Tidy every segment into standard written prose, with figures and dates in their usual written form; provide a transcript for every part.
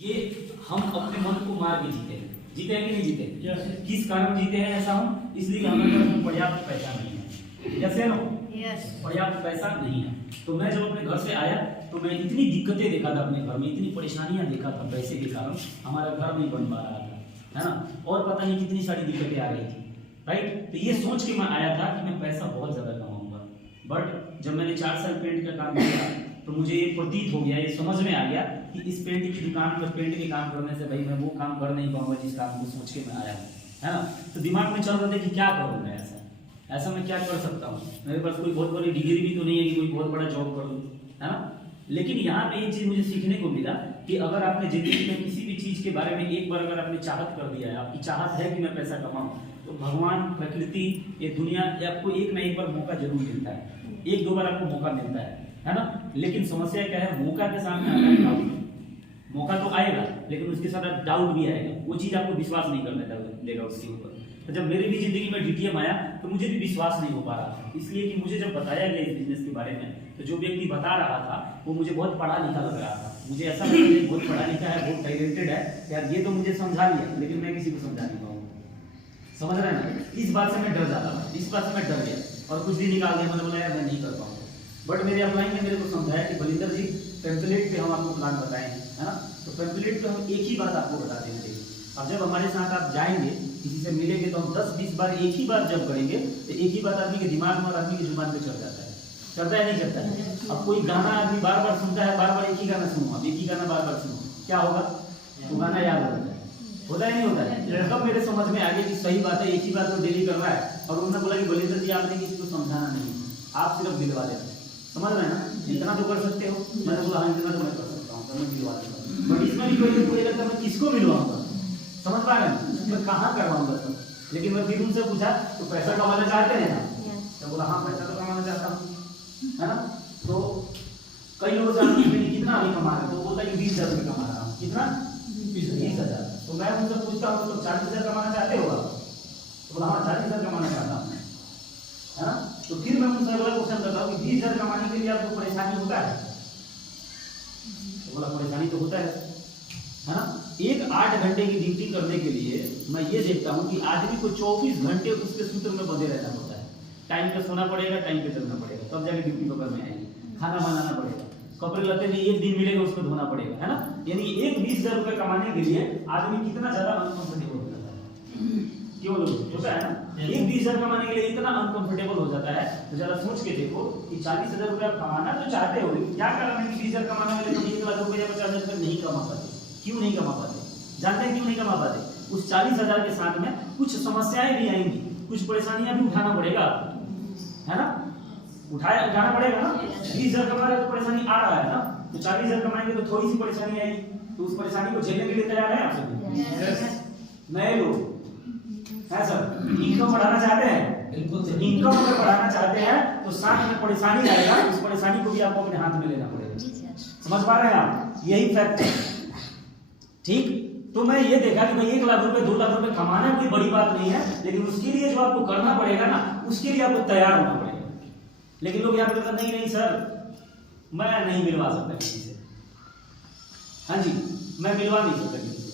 ये हम अपने मन को मार के जीते हैं। जीते हैं कि नहीं जीते? yes. किस कारण जीते हैं ऐसा हम? इसलिए कि हमारे पास पर्याप्त पैसा नहीं है। यस या नो? पर्याप्त पैसा नहीं है। तो मैं जब अपने घर से आया तो मैं इतनी दिक्कतें देखा था अपने घर में, इतनी परेशानियां देखा था पैसे के कारण, हमारा घर नहीं बन पा रहा था, है ना, और पता नहीं कितनी सारी दिक्कतें आ रही थी, राइट। तो ये सोच के मैं आया था कि मैं पैसा बहुत ज्यादा कमाऊंगा। बट जब मैंने 4 साल पेंट का काम किया तो मुझे ये प्रतीत हो गया, ये समझ में आ गया कि इस पेंट की दुकान में पेंट के काम करने से भाई मैं वो काम कर नहीं पाऊंगा जिस काम को सोच के मैं आया हूँ, है ना। तो दिमाग में चल रहा था कि क्या करूँ मैं, ऐसा मैं क्या कर सकता हूँ। मेरे पास कोई बहुत बड़ी डिग्री भी तो नहीं है कि कोई बहुत बड़ा जॉब कर लूँ, है ना। लेकिन यहाँ पे एक चीज मुझे सीखने को मिला कि अगर आपने जिंदगी में किसी भी चीज के बारे में एक बार अगर आपने चाहत कर दिया है, आपकी चाहत है कि मैं पैसा कमाऊं, तो भगवान, प्रकृति, ये दुनिया आपको एक ना एक बार मौका जरूर मिलता है, 1-2 बार आपको मौका मिलता है ना। लेकिन समस्या क्या है, मौका के सामने आता है डाउट। मौका तो आएगा लेकिन उसके साथ डाउट भी आएगा, वो चीज आपको विश्वास नहीं करने देगा उसके ऊपर। तो जब मेरी भी जिंदगी में डीटीएम आया तो मुझे भी विश्वास नहीं हो पा रहा, इसलिए कि मुझे जब बताया गया इस बिजनेस के बारे में तो जो व्यक्ति बता रहा था वो मुझे बहुत पढ़ा लिखा लग रहा था। मुझे ऐसा लगा कि बहुत पढ़ा लिखा है, बहुत टैलेंटेड है यार, ये तो मुझे समझा लिया, लेकिन मैं किसी को समझा नहीं पाऊंगा। समझ रहे हैं ना? इस बात से मैं डर जाता हूँ, इस बात से मैं डर गया और कुछ दिन निकाल दिया, मैंने बोला यार मैं नहीं कर पाऊंगा। बट मेरे अपलाइन ने मेरे को समझाया कि बलिंदर जी टेम्पलेट पे हम आपको प्लान बताए हैं, है ना। तो टेम्पलेट पे हम एक ही बात आपको बता देंगे। अब जब हमारे साथ आप जाएंगे, किसी से मिलेंगे, तो हम 10-20 बार एक ही बात जब करेंगे तो एक ही बात आदमी के दिमाग में और आदमी की जुबान पे चढ़ जाता है। चढ़ता है नहीं चढ़ता है? अब कोई गाना आदमी बार बार सुनता है, बार बार एक ही गाना सुनो, अब एक ही गाना बार बार सुनो, क्या होगा? वो गाना याद हो जाता है। होता है नहीं होता है? तब मेरे समझ में आ गया कि सही बात है, एक ही बात तो डेली कर रहा है। और उन्होंने बोला कि बलिंदर जी आपने किसी को समझाना नहीं, आप सिर्फ दिलवा देना। समझ रहे हैं ना? इतना तो कर सकते हो। मैंने बोला हाँ इतना तो मैं कर सकता हूँ, तो मैं दिलवा देता हूँ। बट इसमें भी कोई लगता है मैं किसको मिलवाऊंगा, समझ पा रहे हैं? मैं कहाँ करवाऊंगा सब। लेकिन मैं फिर उनसे पूछा तो पैसा कमाना चाहते हैं ना? तो बोला हाँ पैसा तो कमाना चाहता हूँ, है ना। तो कई लोगों से कितना अभी कमा रहे, तो बोलता है कि 20,000 रुपये कमा रहा हूँ। कितना? 20,000। तो मैं उनसे पूछता हूँ तो 40,000 कमाना चाहते हो आप? तो बोला हाँ 40,000 कमाना चाहता हूँ, है ना। तो फिर मैं उनसे अगला क्वेश्चन करता हूँ कि 20,000 कमाने के लिए आपको परेशानी होता है? तो बोला परेशानी तो होता है ना। एक 8 घंटे की ड्यूटी करने के लिए मैं ये देखता हूँ कि आदमी को 24 घंटे उसके सूत्र में बंधे रहना होता है। टाइम पे सोना पड़ेगा, टाइम पे चलना पड़ेगा, तब जाके ड्यूटी पकड़ में आएगी। खाना बनाना पड़ेगा, कपड़े लते भी एक दिन मिलेगा उसको धोना पड़ेगा, है ना। यानी एक 20,000 रुपये कमाने के लिए आदमी कितना ज्यादा अनकंफर्टेबल हो जाता है। क्यों लोग होता है ना? एक 20,000 कमाने के लिए इतना अनकंफर्टेबल हो जाता है। तो जरा सोच के देखो कि 40,000 रुपया कमाना तो चाहते हो, क्या कारण है कि 20,000 कमाने वाले तो 1 लाख रुपये या 50,000 रुपये नहीं कमा पाते? क्यों नहीं कमा पाते? जानते हैं क्यों नहीं कमा पाते? उस 40,000 के साथ में कुछ समस्याएं भी आएंगी, कुछ परेशानियां भी उठाना पड़ेगा, है ना। उठाना पड़ेगा ना। 20,000 कमा रहे तो परेशानी आ रहा है ना, तो 40,000 कमाएंगे तो थोड़ी सी परेशानी आएगी, तो उस परेशानी को झेलने के लिए तैयार है आप सभी? नए लोग है सर, इनकम बढ़ाना चाहते हैं? बिल्कुल। इनकम अगर बढ़ाना चाहते हैं तो साथ में परेशानी आएगा, उस परेशानी को भी आपको अपने हाथ में लेना पड़ेगा। समझ पा रहे हैं आप? यही फैक्ट है, ठीक। तो मैं ये देखा कि भाई 1 लाख रुपए 2 लाख रुपए कमाना कोई बड़ी बात नहीं है, लेकिन उसके लिए जो आपको करना पड़ेगा ना, उसके लिए आपको तैयार होना पड़ेगा। लेकिन लोग यहाँ पे कहते नहीं सर मैं नहीं मिलवा सकता किसी से, हाँ जी मैं मिलवा नहीं सकता किसी से।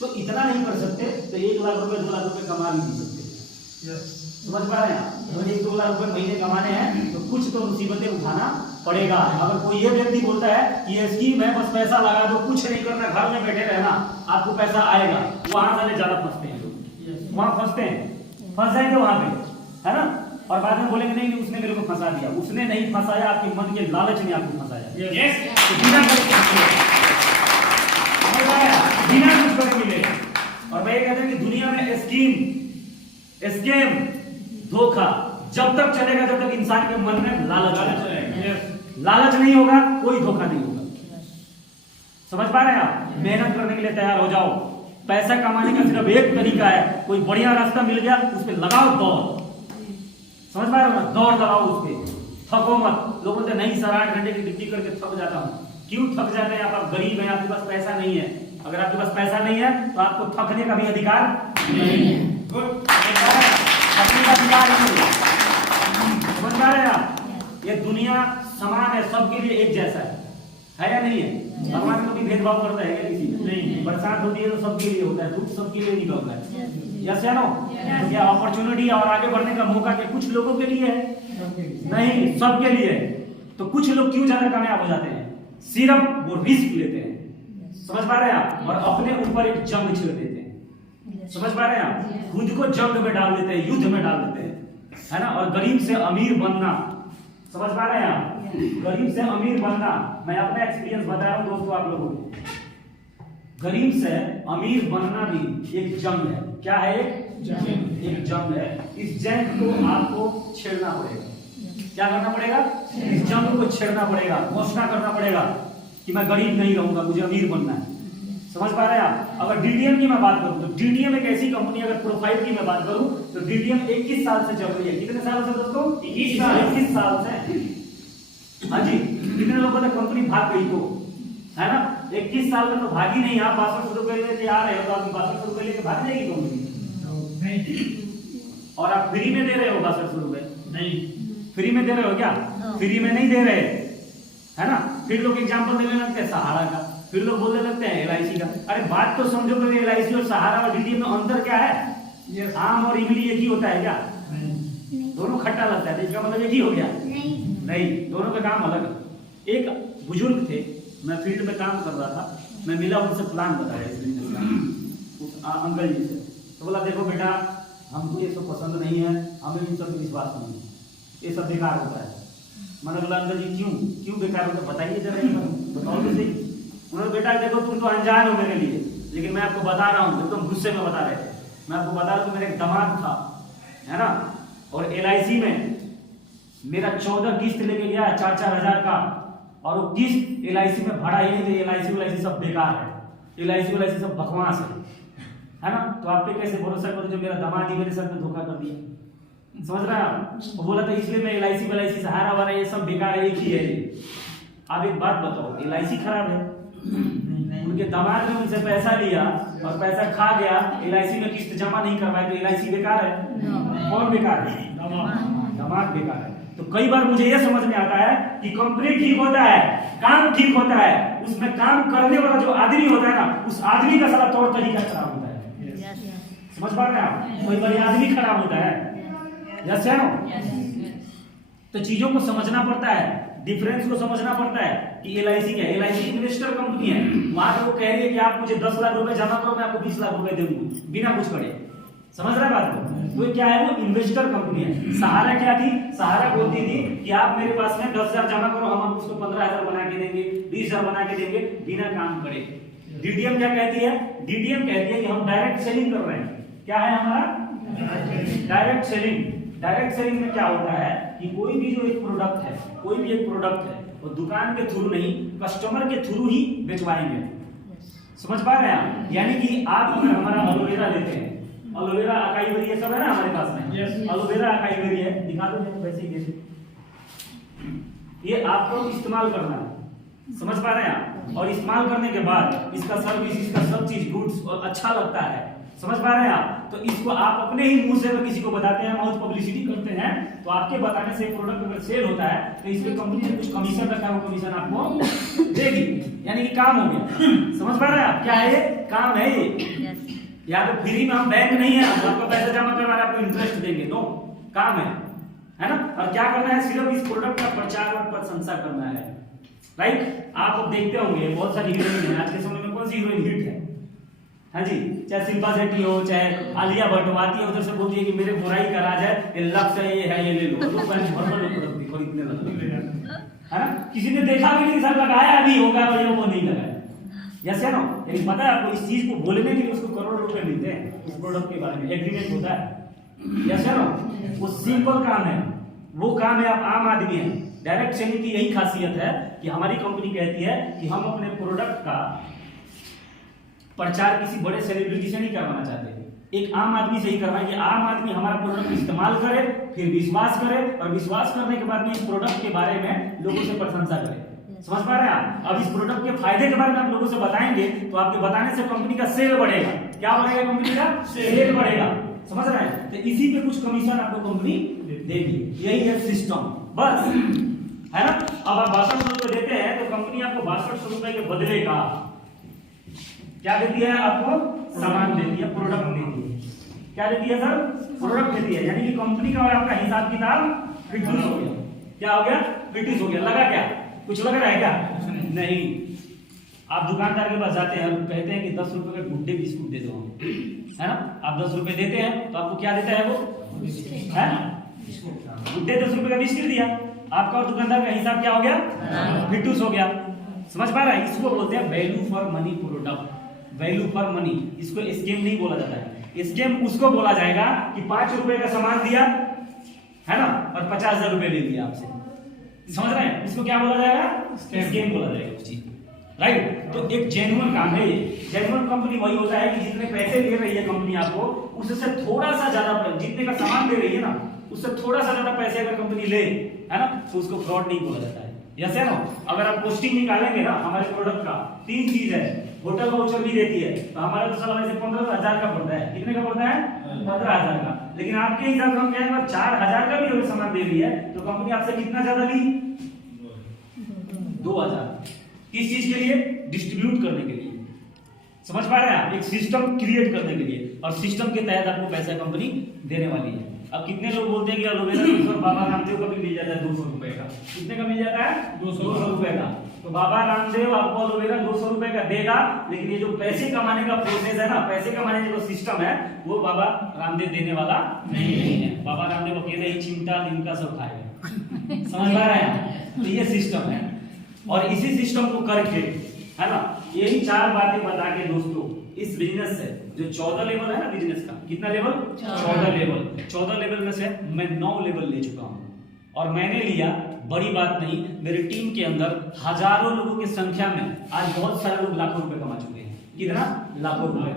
तो इतना नहीं कर सकते तो 1 लाख रुपए 2 लाख रुपए कमा भी नहीं सकते। समझ पा रहे हैं आप? तो 1-2 लाख रुपए महीने कमाने हैं तो कुछ तो मुसीबतें उठाना पड़ेगा। अगर कोई ये व्यक्ति बोलता है कि ये स्कीम है बस पैसा लगा दो, कुछ नहीं करना, घर में बैठे रहना, आपको पैसा आएगा, वहां जाने ज्यादा फंसते हैं लोग। वहां फंसते हैं, फंस जाएंगे वहां पे, है ना। और बाद में बोलेंगे नहीं उसने मेरे को फंसा दिया। उसने नहीं फंसाया, आपके मन के लालच ने आपको फंसाया। बिना कुछ करे मिलेगा। और भाई कहते हैं कि दुनिया में स्कीम धोखा जब तक चलेगा जब तक इंसान के मन में लालच नहीं होगा, कोई धोखा नहीं होगा। समझ पा रहे हैं आप? मेहनत करने के लिए तैयार हो जाओ। पैसा कमाने का सिर्फ एक तरीका है, कोई बढ़िया रास्ता मिल गया उस पर लगाओ दौड़। समझ पा रहे हो ना? दौड़ लगाओ उस पर, थको मत। लोग बोलते नहीं सर 8 घंटे की ड्यूटी करके थक जाता हूँ। क्यों थक जाते हैं आप गरीब हैं, आपके पास पैसा नहीं है। अगर आपके पास पैसा नहीं है तो आपको थकने का भी अधिकार नहीं है। समझ पा रहे हैं आप? ये दुनिया समान है, सबके लिए एक जैसा है या नहीं है? भगवान को भी भेदभाव करता है क्या किसी में? नहीं। बरसात होती है तो सबके लिए होता है, धूप सबके लिए निकलता है, यस या नो? तो क्या अपॉर्चुनिटी और आगे बढ़ने का मौका क्या कुछ लोगों के लिए है? नहीं, सबके लिए है। तो कुछ लोग क्यों ज्यादा कामयाब हो जाते हैं? सिर्फ वो रिस्क लेते हैं, समझ पा रहे हैं आप, और अपने ऊपर एक जंग छेड़ देते हैं, समझ पा रहे हैं आप, खुद को जंग में डाल देते हैं, युद्ध में डाल देते हैं, है ना। और गरीब से अमीर बनना, समझ पा रहे हैं आप, गरीब से अमीर बनना, मैं अपना एक्सपीरियंस बता रहा हूं दोस्तों आप लोगों को, गरीब से अमीर बनना भी एक जंग है। क्या है? एक जंग है। इस जंग को आपको छेड़ना पड़ेगा। क्या करना पड़ेगा? इस जंग को छेड़ना पड़ेगा, घोषणा करना पड़ेगा कि मैं गरीब नहीं रहूंगा, मुझे अमीर बनना है, समझ पा रहे हैं आप। अगर डीडीएम की मैं बात करूं तो डीडीएम एक ऐसी कंपनी, अगर प्रोफाइल की मैं बात करूं तो डीडीएम 21 साल से चल रही है। कितने साल से दोस्तों? 21 साल से। हाँ जी, कितने लोगों ने कंपनी भाग गई तो, है ना, 21 साल में तो भागी नहीं। आप 62 रुपए लेके आ रहे हो तो आपकी 62 रुपए लेके भाग जाएगी कंपनी? और आप फ्री में दे रहे हो 62 रुपए? नहीं, फ्री में दे रहे हो क्या? फ्री में नहीं दे रहे, है ना। फिर लोग एग्जांपल देने लगते हैं सहारा का, फिर लोग बोलने लगते हैं एलआईसी का। अरे बात तो समझो कि एलआईसी और सहारा और डीडीएम में अंतर क्या है? आम और इमली एक ही होता है क्या? दोनों खट्टा लगता है, तो इसका मतलब एक ही हो गया? नहीं, दोनों का काम अलग है। एक बुजुर्ग थे, मैं फील्ड में काम कर रहा था, मैं मिला, उनसे प्लान बताया इस बिजनेस का, उस अंकल जी से। तो बोला देखो बेटा, हमको ये सब पसंद नहीं है, हमें इन सब विश्वास नहीं है, ये सब बेकार होता है। मैंने बोला अंकल जी क्यों बेकार होता है, बताइए जरा, बताओ तो सही। उन्होंने बेटा देखो तुम तो अनजान हो मेरे लिए, लेकिन मैं आपको बता रहा हूँ, एकदम गुस्से में बता रहे थे, मैं आपको बता रहा हूँ, मेरा एक दामाद था, है ना, और एलआईसी में मेरा 14 किस्त लेके गया 4-4 हजार का, और वो किस्त एलआईसी में भरा ही नहीं थे। एलआईसी सब बेकार है, एलआईसी सब बकवास है ना। तो आप पे कैसे भरोसा करो जो मेरा दामाद ही मेरे साथ में धोखा कर दिया, समझ रहे हैं आप। वो बोला था इसलिए मैं एलआईसी सहारा वाला ये सब बेकार है, एक ही है। आप एक बात बताओ, एलआईसी खराब है? उनके दामाद ने उनसे पैसा लिया और पैसा खा गया, एलआईसी में किस्त जमा नहीं करवाए, तो एलआईसी बेकार है? कौन बेकार है? दामाद बेकार है। तो कई बार मुझे यह समझ में आता है कि कंपनी ठीक होता है, काम ठीक होता है, उसमें काम करने वाला जो आदमी होता है ना, उस आदमी का सारा तौर तरीका खराब होता है, समझ पा रहे हैं आप। कोई बार आदमी खराब होता है, यस या नो? तो चीजों को समझना पड़ता है, डिफरेंस को समझना पड़ता है कि एलआईसी क्या है। एलआईसी इन्वेस्टर कंपनी है, वहां वो कह रही है कि आप मुझे 10 लाख रुपए जमा करो, मैं आपको 20 लाख रुपए दूंगी बिना कुछ करे, समझ रहे बात को। तो क्या है, वो इन्वेस्टर कंपनी है। सहारा क्या थी? सहारा बोलती थी कि आप मेरे पास में 10,000 जमा करो, हम उसको 15,000 बना के देंगे, 20,000 बना के देंगे बिना काम करे। डीडीएम क्या कहती है? डीडीएम कहती है कि हम डायरेक्ट सेलिंग कर रहे हैं। क्या है हमारा? Direct selling. डायरेक्ट सेलिंग में क्या होता है कि कोई भी जो एक प्रोडक्ट है, कोई भी एक प्रोडक्ट है, वो दुकान के थ्रू नहीं, कस्टमर के थ्रू ही बेचवाएंगे, समझ पा रहे हैं आप। यानी कि आप अगर हमारा एलोवेरा लेते हैं, एलोवेरा अकाई बेरी ये सब है ना हमारे पास में, एलोवेरा अकाई बेरी है, दिखा दो वैसे ही जैसे, ये आपको इस्तेमाल करना है, समझ पा रहे हैं आप। और इस्तेमाल करने के बाद इसका सर्विस, इसका सब चीज गुड्स अच्छा लगता है, समझ पा रहे हैं आप। तो इसको आप अपने ही मुंह से किसी को बताते हैं, माउथ पब्लिसिटी करते हैं, तो आपके बताने से प्रोडक्ट अगर सेल होता है तो इसमें कंपनी ने कुछ कमीशन रखा है, वो कमीशन आपको देगी, यानी कि काम हो गया, समझ पा रहे हैं आप। क्या है ये? काम है ये। यहाँ पे फ्री में हम बैंक नहीं है, आपको पैसा जमा करवाना, आपको इंटरेस्ट देंगे, नो, काम है ना। और क्या करना है? सिर्फ इस प्रोडक्ट का प्रचार और प्रशंसा करना है, राइट। आप देखते होंगे बहुत सारी हीरोइन है आज के समय में, कौन सी हीरोइन हिट है? हाँ जी, चाहे शिल्पा शेट्टी हो, चाहे आलिया भट्ट आती है, उधर से बोलती है कि मेरे बुराई का राज है, ये लक्ष्य ये है, ये ले लो, लोग खरीदने लगते है ना। किसी ने देखा भी नहीं, सर लगाया अभी होगा, वो नहीं लगाया, यस या नो। लेकिन पता है आपको, इस चीज को बोलने के लिए उसको करोड़ों रुपए मिलते हैं, उस प्रोडक्ट के बारे में एग्रीमेंट होता है, यस या नो। वो सिंपल काम है, वो काम है, आप आम आदमी है। डायरेक्ट सेलिंग की यही खासियत है कि हमारी कंपनी कहती है कि हम अपने प्रोडक्ट का प्रचार किसी बड़े सेलिब्रिटी से नहीं करवाना चाहते, एक आम आदमी से ही करवाएंगे। आम आदमी हमारा प्रोडक्ट इस्तेमाल करे, फिर विश्वास करे, और विश्वास करने के बाद में इस प्रोडक्ट के बारे में लोगों से प्रशंसा करे, समझ पा रहे हैं आप। अब इस प्रोडक्ट के फायदे के बारे में आप लोगों से बताएंगे तो आपके बताने से कंपनी का सेल बढ़ेगा। क्या बढ़ेगा? कंपनी का सेल बढ़ेगा, समझ रहे हैं। तो इसी पे कुछ कमीशन आपको कंपनी देगी, यही है सिस्टम, बस, है ना। अब आप 6200 रुपए देते हैं तो कंपनी आपको 6200 रुपए के बदले का क्या देती है आपको? सामान देती है, प्रोडक्ट देती है। क्या देती है सर? प्रोडक्ट देती है। यानी कि कंपनी का और आपका हिसाब किताब रिड्यूस हो गया। क्या हो गया? रिड्यूस हो गया। लगा क्या? कुछ लग रहा है क्या? नहीं। आप दुकानदार के पास जाते हैं, कहते हैं कि 10 रुपए का गुड्डे बिस्कुट दे दो हम, है ना? आप 10 रुपए देते हैं तो आपको क्या देता है वो? है गुड्डे 10 रुपए का बिस्किट दिया। आपका और दुकानदार का हिसाब क्या हो गया? रिड्यूस हो गया। समझ पा रहा है? इसको बोलते हैं value for money product. Value for money, इसको स्कैम नहीं बोला जाता है। स्कैम उसको बोला जाएगा कि 5 रुपए का सामान दिया, है ना, और 50,000 रुपए ले लिया आपसे। समझ रहे हैं? इसको क्या बोला जाएगा? स्कैम बोला जाएगा उस चीज। राइट? तो एक जेन्युइन काम है ये। जेन्युइन कंपनी वही होता है कि जितने पैसे दे रही है कंपनी आपको, उससे थोड़ा सा ज्यादा, जितने का सामान दे रही है ना, उससे थोड़ा सा ज्यादा पैसे अगर कंपनी ले, है ना, तो उसको फ्रॉड नहीं बोला जाता है। यस है ना? अगर आप कॉस्टिंग निकालेंगे ना हमारे प्रोडक्ट का, 3 चीज है। होटल वाउचर भी देती है, तो हमारा तो साला वैसे 15,000 का पड़ता है। कितने का पड़ता है? 15,000 का। लेकिन आपके हिसाब से हम कहेंगे 4,000 का भी अगर सामान दे रही है तो कंपनी आपसे कितना ज्यादा ली? 2,000। किस चीज के लिए? डिस्ट्रीब्यूट करने के लिए। समझ पा रहे हैं आप? एक सिस्टम क्रिएट करने के लिए, और सिस्टम के तहत आपको पैसा कंपनी देने वाली है। अब कितने लोग बोलते हैं कि एलोवेरा जूस और बाबा रामदेव का भी मिल जाता है 200 रुपए का। कितने का मिल जाता है? 200 रुपए का। तो बाबा रामदेव आपको एलोवेरा 200 रुपए का देगा, लेकिन ये जो पैसे कमाने का प्रोसेस है ना, पैसे कमाने का जो सिस्टम है, वो बाबा रामदेव देने वाला नहीं है। बाबा रामदेव अकेले ही चिमटा लिमका सब खाएगा। समझ पा रहे हैं? तो ये सिस्टम है, और इसी सिस्टम को करके, है ना, यही 4 बातें बता के दोस्तों इस बिजनेस से जो 14 लेवल है ना बिजनेस का, कितना लेवल? 14 लेवल। 14 लेवल में से मैं 9 लेवल ले चुका हूं, और मैंने लिया, बड़ी बात नहीं, मेरी टीम के अंदर हजारों लोगों की संख्या में आज बहुत सारे लोग लाखों रुपए कमा चुके हैं। कितना? लाखों रुपए।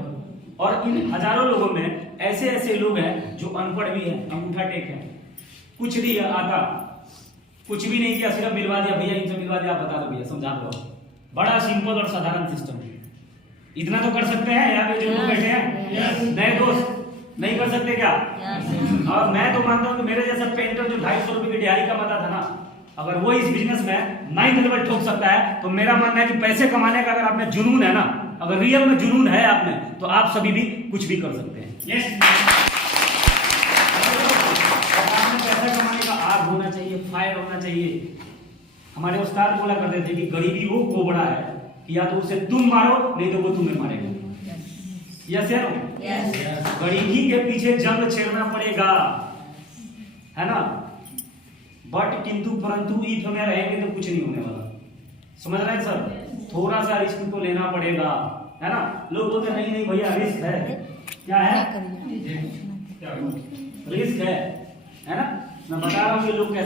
और इन हजारों लोगों में ऐसे ऐसे लोग हैं जो अनपढ़ भी है, अंगूठा टेक है, कुछ नहीं आता, कुछ भी नहीं किया, सिर्फ मिलवा दिया, भैया इनसे मिलवा दिया, आप बता दो भैया, समझा दो। बड़ा सिंपल और साधारण सिस्टम है। इतना तो कर सकते हैं यहाँ पे जो लोग बैठे हैं? नए दोस्त नहीं कर सकते क्या? और मैं तो मानता हूँ कि मेरे जैसा पेंटर जो 250 रुपए की दिहाड़ी कमाता था ना, अगर वो इस बिजनेस में 9th लेवल ठोक सकता है, तो मेरा मानना है कि पैसे कमाने का अगर आप में जुनून है ना, अगर रियल में जुनून है आप में, तो आप सभी भी कुछ भी कर सकते हैं। यस, पैसा कमाने का आग होना चाहिए, फायर होना चाहिए। हमारे उस्ताद बोला करते थे कि गरीबी वो कोबरा है कि या तो उसे तुम मारो, नहीं तो वो तुम्हें मारेगा। यस या नो? गरीबी के पीछे जंग छेड़ना पड़ेगा, है ना, बट किंतु परंतु ईद में रहेंगे तो कुछ नहीं होने वाला। समझ रहे हैं सर? थोड़ा सा रिस्क तो लेना पड़ेगा, है ना। लोग बोलते नहीं नहीं भैया रिस्क है, क्या है? रिस्क है ना। मैं बता रहा हूँ कि लोग कैसे